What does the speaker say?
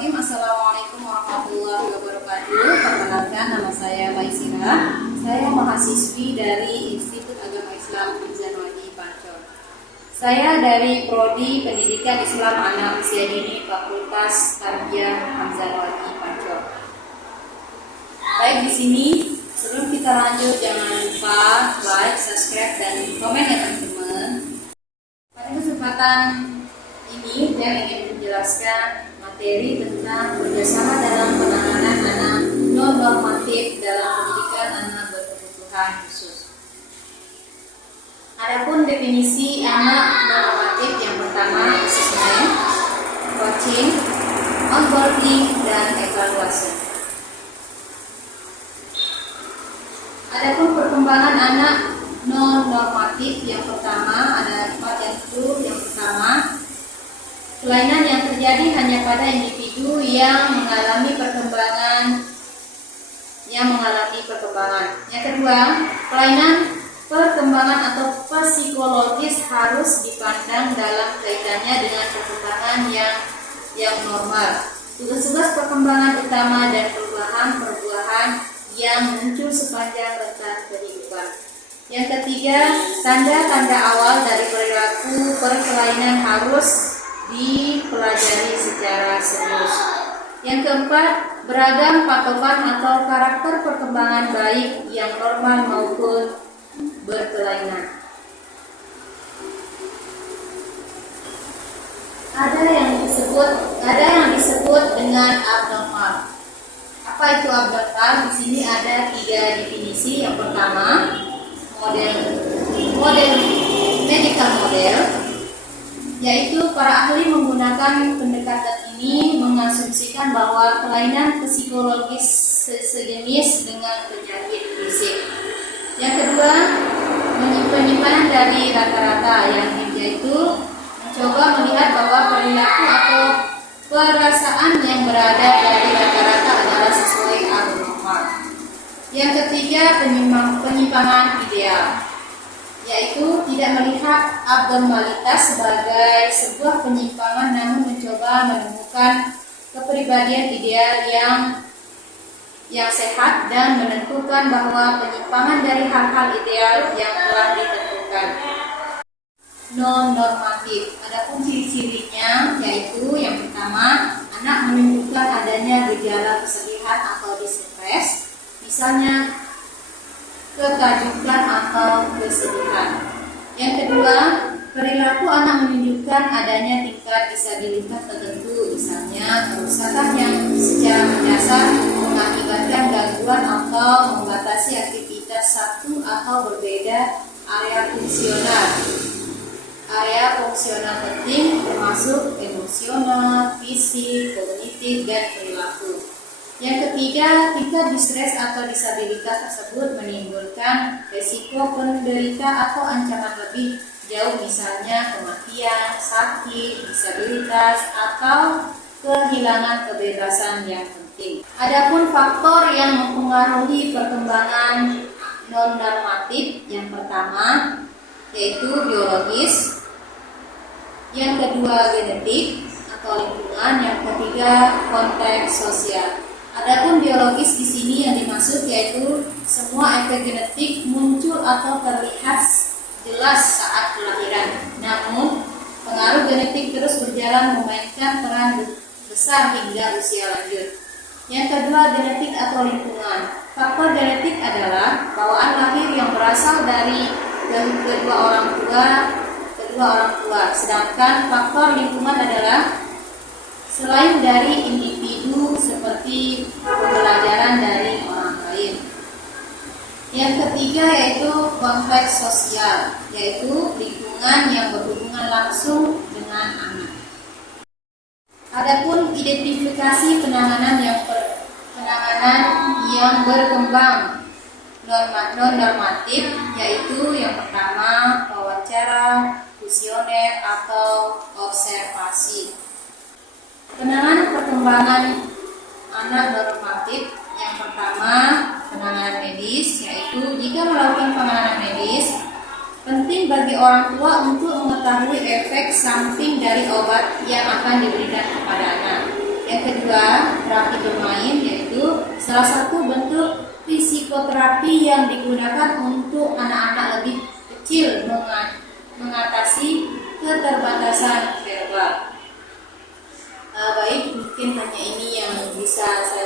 Bismillahirrahmanirrahim. Assalamualaikum warahmatullahi wabarakatuh. Perkenalkan, nama saya Maisina. Saya mahasiswi dari Institut Agama Islam Hamzanwadi Pancor. Saya dari Prodi Pendidikan Islam Anak Usia Dini Fakultas Tarbiyah Hamzanwadi Pancor. Baik, di sini sebelum kita lanjut jangan lupa like, subscribe, dan komen ya teman-teman. Pada kesempatan ini saya ingin menjelaskan materi tentang kerjasama dalam penanganan anak non-normatif dalam pendidikan anak berkebutuhan khusus. Adapun definisi anak non-normatif yang pertama, assessment, coaching, onboarding, dan evaluasi. Adapun perkembangan anak non-normatif yang pertama ada 4 yang pertama, kelainan yang terjadi hanya pada individu yang mengalami perkembangan. Yang kedua, kelainan perkembangan atau psikologis harus dipandang dalam kaitannya dengan perkembangan yang normal. Tugas-tugas perkembangan utama dan perubahan yang muncul sepanjang rentan kehidupan. Yang ketiga, tanda-tanda awal dari perilaku perkelainan harus dipelajari secara serius. Yang keempat, beragam patokan atau karakter perkembangan baik yang normal maupun berkelainan. Ada yang disebut dengan abnormal. Apa itu abnormal? Di sini ada 3 definisi. Yang pertama, model medical model, yaitu para ahli menggunakan pendekatan ini mengasumsikan bahwa kelainan psikologis sejenis dengan penyakit fisik. Yang kedua, penyimpanan dari rata-rata, yaitu mencoba melihat bahwa perilaku atau perasaan yang berada dari rata-rata adalah sesuai abnormal. Yang ketiga, penyimpangan ideal, yaitu tidak melihat abnormalitas sebagai sebuah penyimpangan, namun mencoba menemukan kepribadian ideal yang sehat dan menentukan bahwa penyimpangan dari hal-hal ideal yang telah ditentukan. Non-normatif. Adapun ciri-cirinya yaitu yang pertama, anak menunjukkan adanya gejala kesedihan atau distres, misalnya ketakutan atau kesedihan. Yang kedua, perilaku anak menunjukkan adanya tingkat disabilitas tertentu, misalnya kerusakan yang secara mendasar mengakibatkan gangguan atau membatasi aktivitas satu atau berbeda area fungsional penting termasuk emosional, fisik, kognitif, dan perilaku. Yang ketiga, tingkat distres atau disabilitas tersebut menimbulkan risiko penderita atau ancaman lebih jauh, misalnya kematian, sakit, disabilitas, atau kehilangan kebebasan yang penting. Adapun faktor yang mempengaruhi perkembangan non-normatif, yang pertama yaitu biologis, yang kedua genetik atau lingkungan, yang ketiga konteks sosial. Adapun biologis di sini yang dimaksud yaitu semua efek genetik muncul atau terlihat jelas saat kelahiran. Namun, pengaruh genetik terus berjalan memainkan peran besar hingga usia lanjut. Yang kedua, genetik atau lingkungan. Faktor genetik adalah bawaan lahir yang berasal dari kedua orang tua. Sedangkan faktor lingkungan adalah selain dari individu seperti pembelajaran dari orang lain. Yang ketiga yaitu konteks sosial, yaitu lingkungan yang berhubungan langsung dengan anak. Adapun identifikasi penanganan yang berkembang non-normatif, yaitu yang pertama wawancara, kuesioner, atau observasi. Penanganan perkembangan anak normatif, yang pertama penanganan medis, yaitu jika melakukan penanganan medis, penting bagi orang tua untuk mengetahui efek samping dari obat yang akan diberikan kepada anak. Yang kedua, terapi bermain, yaitu salah satu bentuk psikoterapi yang digunakan untuk anak-anak lebih kecil mengatasi keterbatasan verbal. Baik, mungkin hanya ini yang bisa saya